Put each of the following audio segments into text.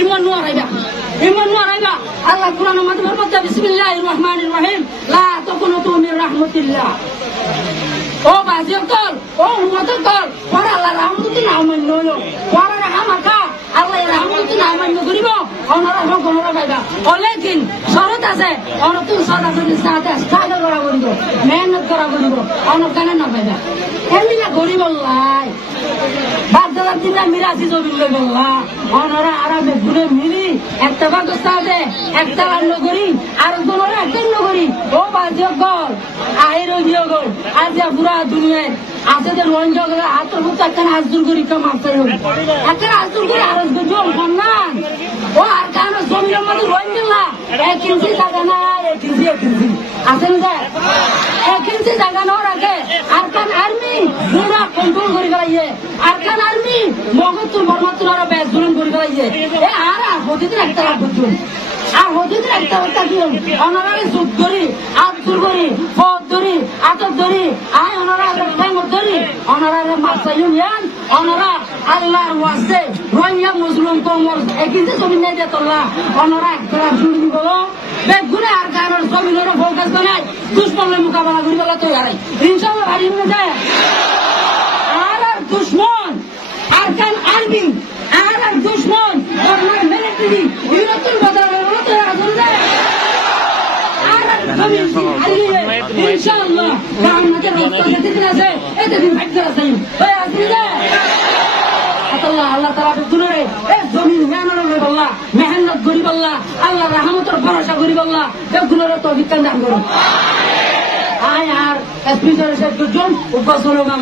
ইমান নোয়ারাইবা আল্লাহ কোরআনের মাধ্যমে বলতে বিসমিল্লাহির রহমানির রহিম লা তাকুনুতু মির রাহমাতিল্লাহ ও বাজির কল ও উম্মতের কল পর আল্লাহ রহমত না মান্য হলো পর আমাকা আল্লাহ রহমত না মান্য করিব ওনারা কোনরা পাইবা লেকিন শরত আছে অনতুন সদা সদি সাথে স্ট্রাগল করা করিব মেহনত করা করিব অনকানে না পাইবা এমনি না গরিব আল্লাহ বাদদার দিনা মিরাসি জমিন লই বললা ওনারা আরামে ঘুরে মিলি একটা বাগস্তাতে একটা নগরী আর তোমার একটা নগরী ও বাজির কল আইর দিও গল আজ পুরা দুনিয়ায় আজদের রঞ্জগের আত্মভূত একটা আজদুর করি কাম আছে একটা আজদুর করে আরজ গজল সম্মান ও আর কারণ জমির মধ্যে রঞ্জলা 1 ইঞ্চি জায়গা না 1 ইঞ্চি আসেন যে 1 ইঞ্চি জায়গা না রাখে আর কান আর্মি পুরা কন্ট্রোল করে গলাইয়ে আর কান আর্মি মগতুর বর্মাতুর আর ব্যাস জুলুম করে গলাইয়ে এ আর হদিতে একটা বুঝুন আর হদিতে একটা কথা কি অনারারে সুদ করি আব্দুর করি ফদ ধরি আতক ধরি আয় ওনারা ধরি ওনারা মাসা ইউনিয়ন ওনারা আল্লাহর ওয়াস্তে রোহিঙ্গা মুসলিম কমর একইতে জমি নেই দে তোলা ওনারা একটা শুনি বলো বেগুনে আর কারণ জমিনের ফোকাস বানায় দুশ্মনের মোকাবেলা করি বলা তো আর ইনশাআল্লাহ ভাই মধ্যে আর দুশ্মন আর কান আর্মি আর দুশ্মন গভর্নমেন্ট মিলিটারি ইউরোপের বদলে তো আসলে ইনশাআল্লাহ আমাকে রাস্তা দিতে আছে এতে দিন ফাইট করা চাই ওই আসলে আল্লাহ তাআলা দুরে এ জমিন মেহনত আল্লাহ মেহনত করি আল্লাহ আল্লাহ রহমতের ভরসা করি আল্লাহ বেগুনের তৌফিক দান করুন আয় আর স্পিকার সাহেব জন উপস্থিত হলাম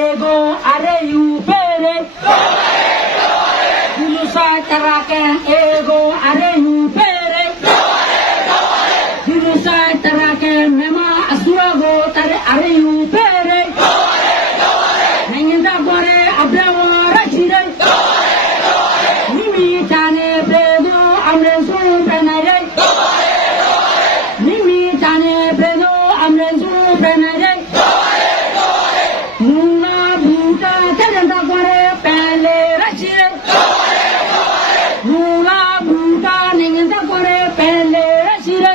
এগো আরে ইউপেরে দিলুসা তারাকে এগো আরে ইউপেরে দিলুসা তারাকে মেমা আসুরা গো তারে আরে ইউপেরে নেঙ্গা করে আব্রাও রাশিরে নিমি টানে বেদো আমরে সুপে নারে নিমি টানে বেদো আমরে সুপে নারে নুনা বুটা তেজা করে পেলে রাশিরে নুনা বুটা নেঙ্গা করে পেলে রাশিরে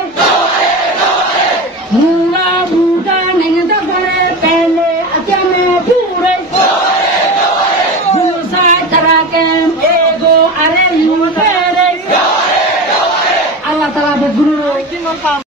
নুনা বুটা নেঙ্গা করে পেলে আতামে পুরে দুসাই তারাকে এগো আরে ইউপেরে আল্লাহ তাআলা বেগুনের